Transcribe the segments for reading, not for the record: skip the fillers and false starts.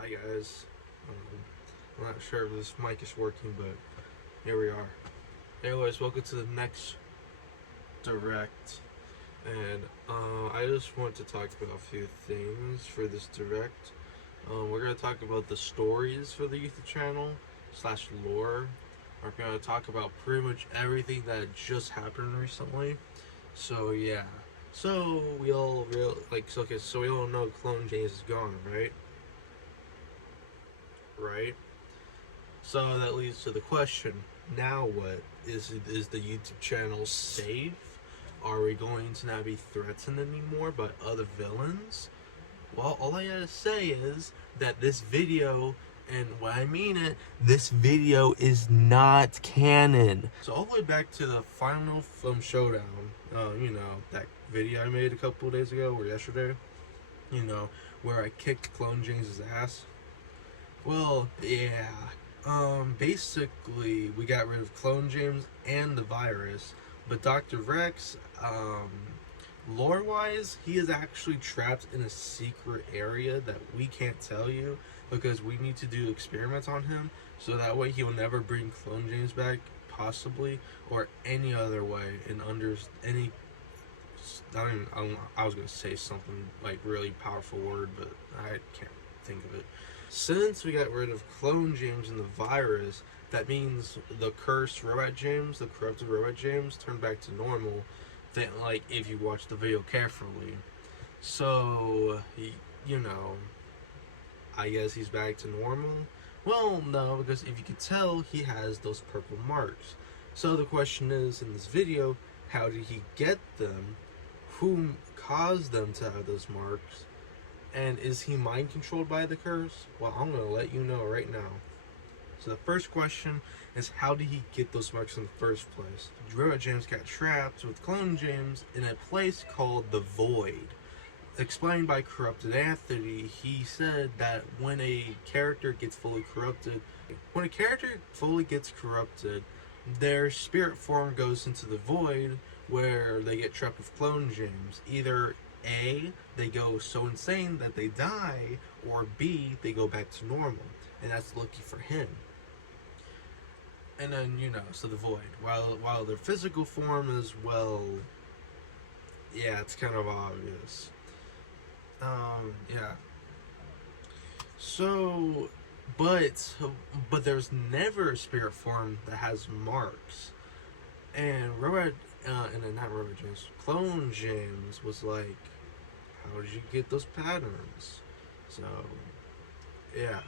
Hi guys. I'm not sure if this mic is working, but here we are. Anyways, welcome to the next direct, and I just want to talk about a few things for this direct. We're gonna talk about the stories for the YouTube channel slash lore. We're gonna talk about pretty much everything that just happened recently. So yeah. So we all so we all know Clone James is gone, right? Right. So that leads to the question: now what? Is the YouTube channel safe? Are we going to not be threatened anymore by other villains? Well, all I gotta say is that this video, and when I mean it, this video is not canon. So all the way back to the final film showdown, that video I made a couple days ago or yesterday, where I kicked Clone James's ass. Well, yeah. Basically, we got rid of Clone James and the virus, but Dr. Rex, lore-wise, he is actually trapped in a secret area that we can't tell you because we need to do experiments on him, so that way he'll never bring Clone James back, possibly, or any other way, and under any. I was gonna say something like really powerful word, but I can't think of it. Since we got rid of Clone James and the virus, that means the cursed Robot James, the corrupted Robot James, turned back to normal. Then, like, if you watch the video carefully. So, I guess he's back to normal. Well, no, because if you could tell, he has those purple marks. So the question is, in this video, how did he get them? Who caused them to have those marks? And is he mind controlled by the curse? Well, I'm going to let you know right now. So the first question is, how did he get those marks in the first place? Driect James got trapped with Clone James in a place called the Void. Explained by Corrupted Anthony, he said that when a character gets fully corrupted, their spirit form goes into the Void, where they get trapped with Clone James. Either A, they go so insane that they die, or B, they go back to normal. And that's lucky for him. And then, so the Void. While their physical form is, well, yeah, it's kind of obvious. Yeah. So, but there's never a spirit form that has marks. And Clone James was like, how did you get those patterns? So, yeah.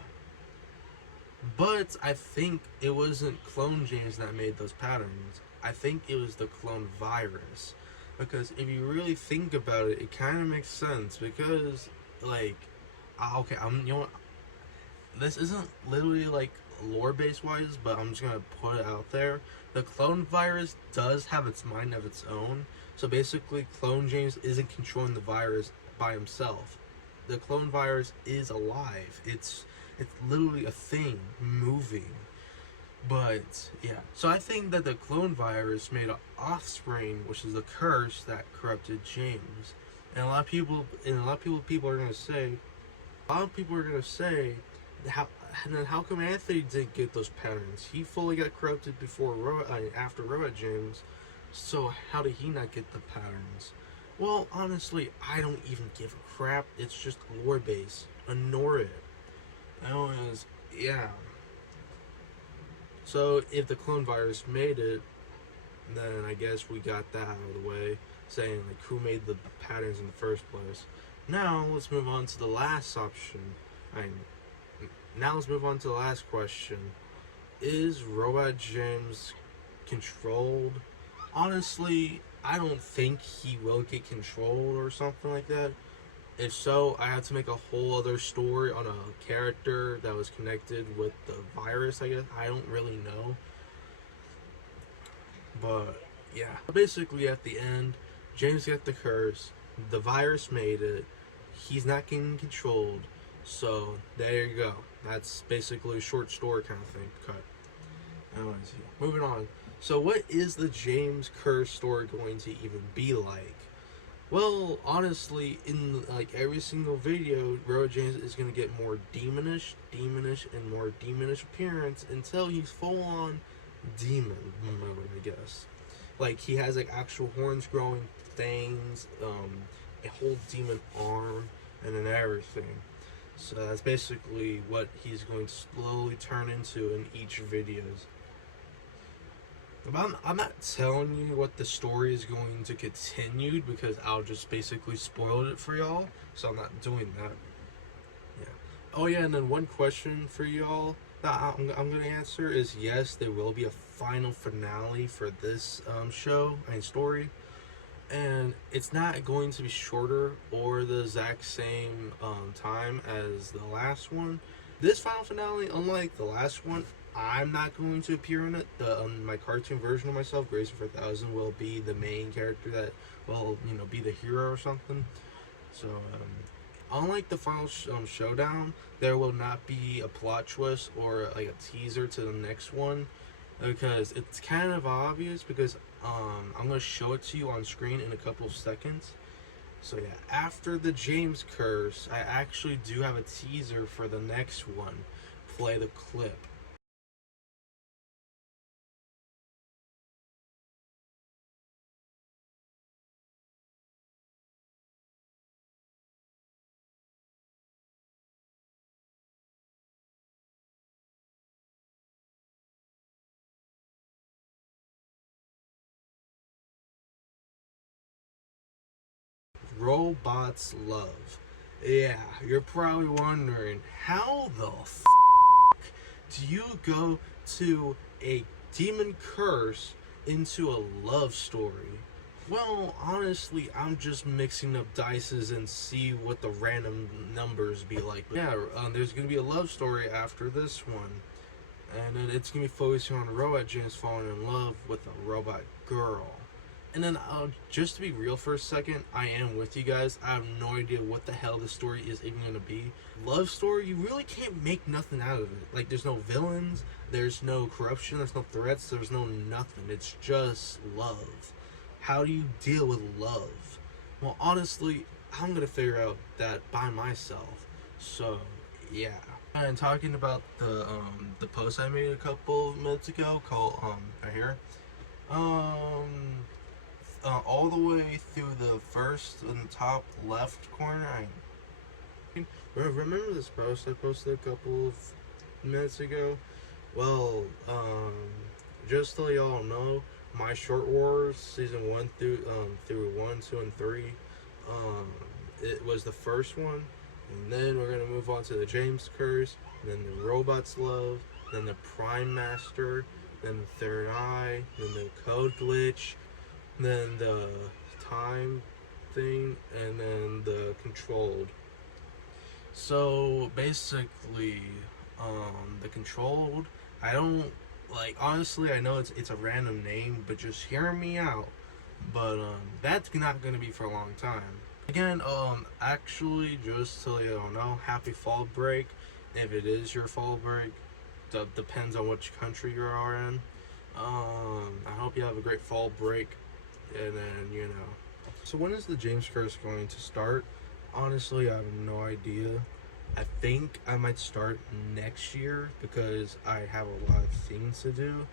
But I think it wasn't Clone James that made those patterns. I think it was the clone virus. Because if you really think about it, it kind of makes sense. Because, this isn't literally like lore-based wise, but I'm just gonna put it out there. The clone virus does have its mind of its own. So basically, Clone James isn't controlling the virus by himself. The clone virus is alive. It's literally a thing moving. But yeah, so I think that the clone virus made an offspring, which is the curse that corrupted James. And a lot of people are gonna say, how come Anthony didn't get those patterns? He fully got corrupted after Robot James, so how did he not get the patterns? Well, honestly, I don't even give a crap. It's just lore based. Ignore it. Anyways, yeah. So if the clone virus made it, then I guess we got that out of the way, saying like who made the patterns in the first place. Now let's move on to the last option. Now let's move on to the last question. Is Robot James controlled? Honestly, I don't think he will get controlled or something like that. If so, I had to make a whole other story on a character that was connected with the virus, I guess. I don't really know. But, yeah. Basically, at the end, James got the curse. The virus made it. He's not getting controlled. So, there you go. That's basically a short story kind of thing. Cut. Anyways, moving on. So, what is the James curse story going to even be like? Well, honestly, in like every single video, Road James is gonna get more demonish, and more demonish appearance until he's full on demon mode, I guess. Like he has like actual horns growing, things, a whole demon arm, and then everything. So that's basically what he's going to slowly turn into in each videos. But I'm not telling you what the story is going to continue because I'll just basically spoil it for y'all. So I'm not doing that. Yeah. Oh yeah, and then one question for y'all that I'm gonna answer is yes, there will be a final finale for this show and story, and it's not going to be shorter or the exact same time as the last one. This final finale, unlike the last one, I'm not going to appear in it. The my cartoon version of myself, Grayson 4000, will be the main character that will be the hero or something. So unlike the final showdown, there will not be a plot twist or like a teaser to the next one because it's kind of obvious because I'm gonna show it to you on screen in a couple of seconds. So yeah, after the James curse, I actually do have a teaser for the next one. Play the clip. Robots love. Yeah, you're probably wondering how the do you go to a demon curse into a love story? Well, honestly, I'm just mixing up dices and see what the random numbers be like. But yeah, there's gonna be a love story after this one, and then it's gonna be focusing on a robot James falling in love with a robot girl. And then, just to be real for a second, I am with you guys. I have no idea what the hell the story is even gonna be. Love story, you really can't make nothing out of it. Like, there's no villains, there's no corruption, there's no threats, there's no nothing. It's just love. How do you deal with love? Well, honestly, I'm gonna figure out that by myself. So, yeah. And talking about the post I made a couple of minutes ago called right here. Um all the way through the first and top left corner. I remember this post I posted a couple of minutes ago. Well, just to let y'all know, my Short Wars season one through 1, 2, and 3. Um, it was the first one, and then we're gonna move on to the James Curse, and then the Robots Love, then the Prime Master, then the Third Eye, then the Code Glitch, then the time thing, and then the controlled. So basically, the controlled, I don't like, honestly, I know it's a random name, but just hear me out. But that's not gonna be for a long time. Again, actually, just so you don't know, happy fall break. If it is your fall break, depends on which country you are in. I hope you have a great fall break, and then So when is the James curse going to start? Honestly, I have no idea. I think I might start next year because I have a lot of things to do.